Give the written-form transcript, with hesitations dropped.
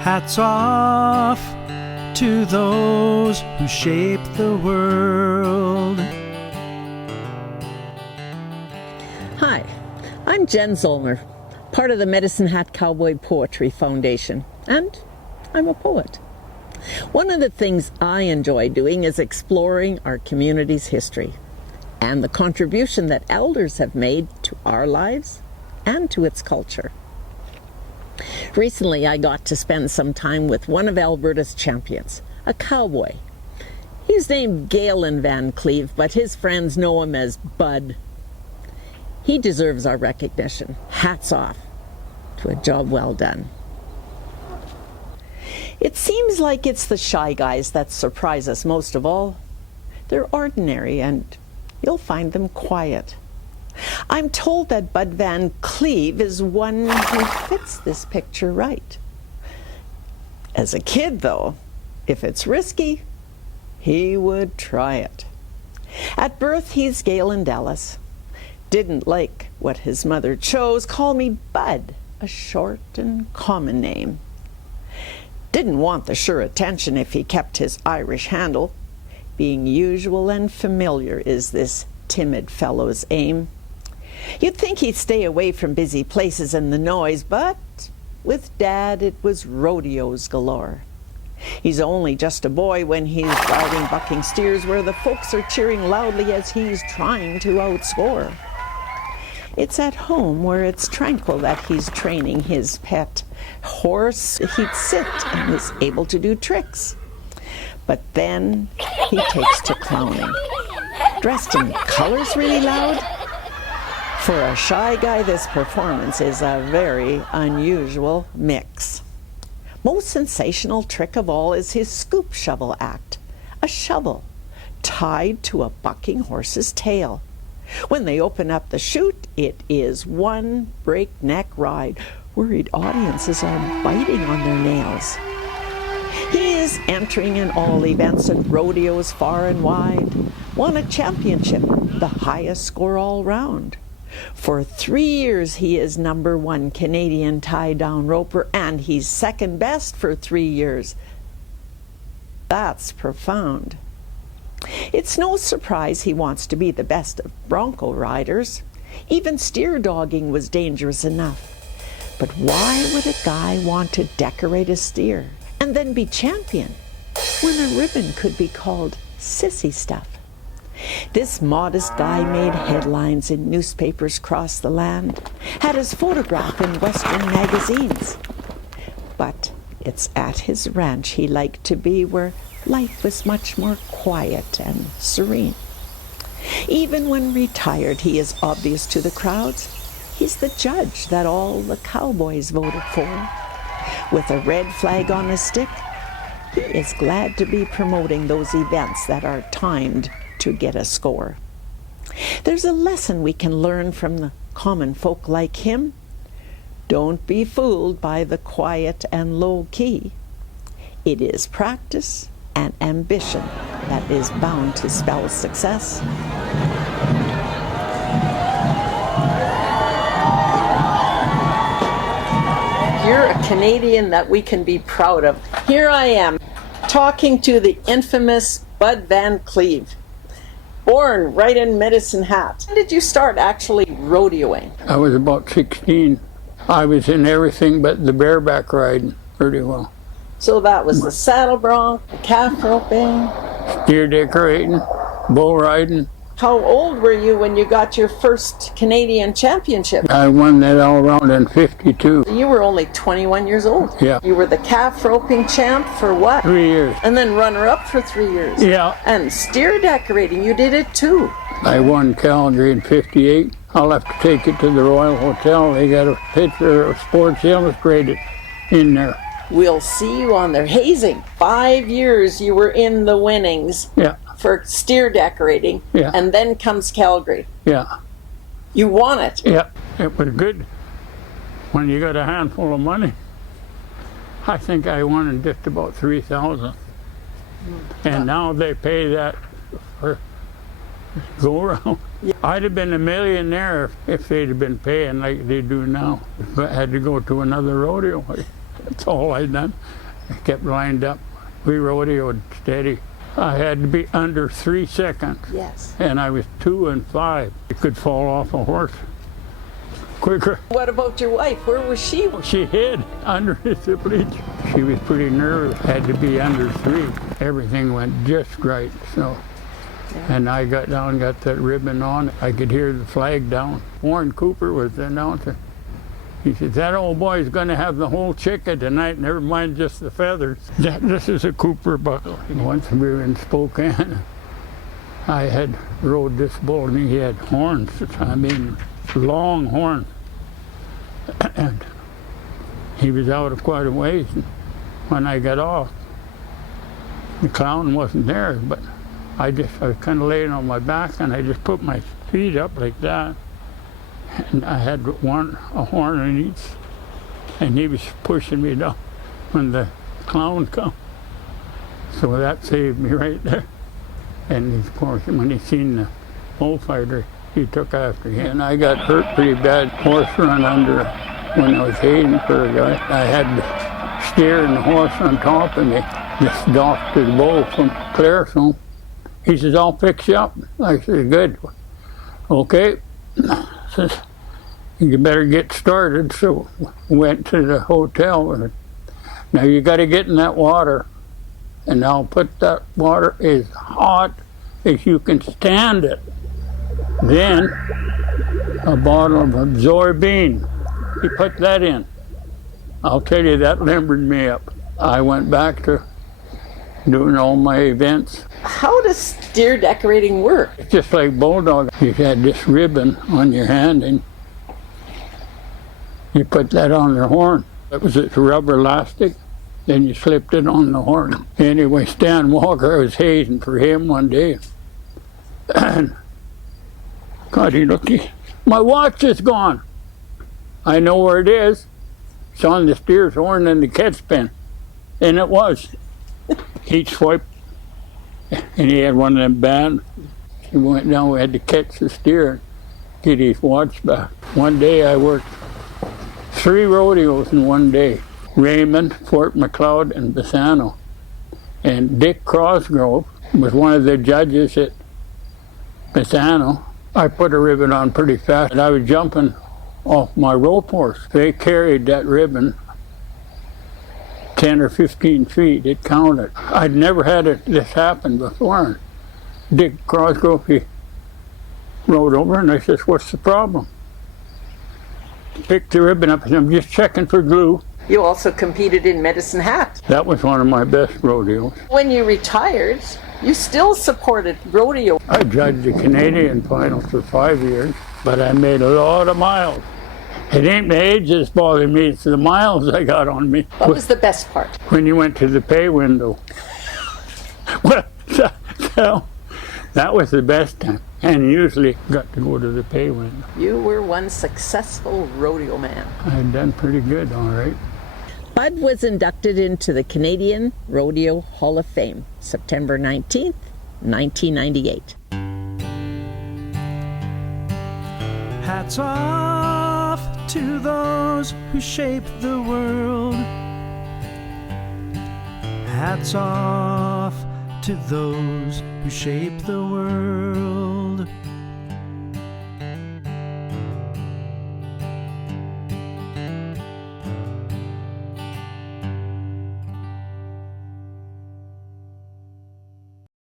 Hats off to those who shape the world. Hi, I'm Jen Zollner, part of the Medicine Hat Cowboy Poetry Foundation, and I'm a poet. One of the things I enjoy doing is exploring our community's history and the contribution that elders have made to our lives and to its culture. Recently, I got to spend some time with one of Alberta's champions, a cowboy. He's named Bud VanCleave, but his friends know him as Bud. He deserves our recognition. Hats off to a job well done. It seems like it's the shy guys that surprise us most of all. They're ordinary, and you'll find them quiet. I'm told that Bud VanCleave is one who fits this picture right. As a kid, though, if it's risky, he would try it. At birth, he's Gale and Dallas. Didn't like what his mother chose, call me Bud, a short and common name. Didn't want the sure attention if he kept his Irish handle. Being usual and familiar is this timid fellow's aim. You'd think he'd stay away from busy places and the noise, but with Dad it was rodeos galore. He's only just a boy when he's riding bucking steers where the folks are cheering loudly as he's trying to outscore. It's at home where it's tranquil that he's training his pet horse. He'd sit and is able to do tricks. But then he takes to clowning. Dressed in colors really loud? For a shy guy, this performance is a very unusual mix. Most sensational trick of all is his scoop shovel act. A shovel tied to a bucking horse's tail. When they open up the chute, it is one breakneck ride. Worried audiences are biting on their nails. He is entering in all events at rodeos far and wide. Won a championship, the highest score all round. For 3 years he is #1 Canadian tie-down roper, and he's second best for 3 years. That's profound. It's no surprise he wants to be the best of bronco riders. Even steer dogging was dangerous enough. But why would a guy want to decorate a steer and then be champion when a ribbon could be called sissy stuff? This modest guy made headlines in newspapers across the land, had his photograph in Western magazines. But it's at his ranch he liked to be, where life was much more quiet and serene. Even when retired, he is obvious to the crowds. He's the judge that all the cowboys voted for. With a red flag on his stick, he is glad to be promoting those events that are timed to get a score. There's a lesson we can learn from the common folk like him. Don't be fooled by the quiet and low key. It is practice and ambition that is bound to spell success. You're a Canadian that we can be proud of. Here I am, talking to the infamous Bud VanCleave. Born right in Medicine Hat. When did you start actually rodeoing? I was about 16. I was in everything but the bareback riding pretty well. So that was the saddle bronc, the calf roping. Steer decorating, bull riding. How old were you when you got your first Canadian championship? I won that all around in 52. You were only 21 years old. Yeah. You were the calf roping champ for what? 3 years. And then runner-up for 3 years. Yeah. And steer decorating, you did it too. I won Calgary in 58. I'll have to take it to the Royal Hotel. They got a picture of Sports Illustrated in there. We'll see you on there. Hazing. 5 years you were in the winnings. Yeah. For steer decorating. Yeah. And then comes Calgary. Yeah. You won it. Yeah. It was good when you got a handful of money. I think I won in just about 3,000. And now they pay that for go around. Yeah. I'd have been a millionaire if they'd have been paying like they do now. If I had to go to another rodeo. That's all I done. I kept lined up. We rodeoed steady. I had to be under 3 seconds. Yes. And I was 2 and 5. You could fall off a horse quicker. What about your wife? Where was she? She hid under the bleach. She was pretty nervous. Had to be under 3. Everything went just right. So, and I got down, got that ribbon on. I could hear the flag down. Warren Cooper was the announcer. He said, that old boy's going to have the whole chicken tonight, never mind just the feathers. This is a Cooper buckle. Once we were in Spokane, I had rode this bull, and he had horns. I mean, long horns. And he was out of quite a ways. And when I got off, the clown wasn't there, but I was kind of laying on my back, and I just put my feet up like that. And I had a horn in each, and he was pushing me down when the clown come. So that saved me right there. And of course, when he seen the bullfighter, he took after him. And I got hurt pretty bad, horse run under when I was hazing for a guy. I had the steer and the horse on top of me. This doctor, the bull from Claresholm, he says, I'll fix you up. I said, good. Okay. Says, you better get started. So went to the hotel. Now you got to get in that water, and I'll put that water as hot as you can stand it. Then a bottle of Absorbine. He put that in. I'll tell you, that limbered me up. I went back to doing all my events. How does steer decorating work? It's just like bulldog. You had this ribbon on your hand, and you put that on their horn. It was a rubber elastic. Then you slipped it on the horn. Anyway, Stan Walker, I was hazing for him one day. And God, he looked, my watch is gone. I know where it is. It's on the steer's horn in the catch pen. And it was. He swiped, and he had one of them bands. He went down, we had to catch the steer, get his watch back. One day I worked 3 rodeos in one day. Raymond, Fort McLeod, and Bassano. And Dick Crosgrove was one of the judges at Bassano. I put a ribbon on pretty fast, and I was jumping off my rope horse. They carried that ribbon 10 or 15 feet, it counted. I'd never had this happen before. Dick Crosgrove, he rode over, and I says, what's the problem? Picked the ribbon up, and I'm just checking for glue. You also competed in Medicine Hat. That was one of my best rodeos. When you retired, you still supported rodeo. I judged the Canadian finals for 5 years, but I made a lot of miles. It ain't the age that's bothering me, it's the miles I got on me. What was the best part? When you went to the pay window. Well, so that was the best time. And usually got to go to the pay window. You were one successful rodeo man. I had done pretty good, all right. Bud was inducted into the Canadian Rodeo Hall of Fame, September 19th, 1998. Hats off to those who shape the world. Hats off to those who shape the world.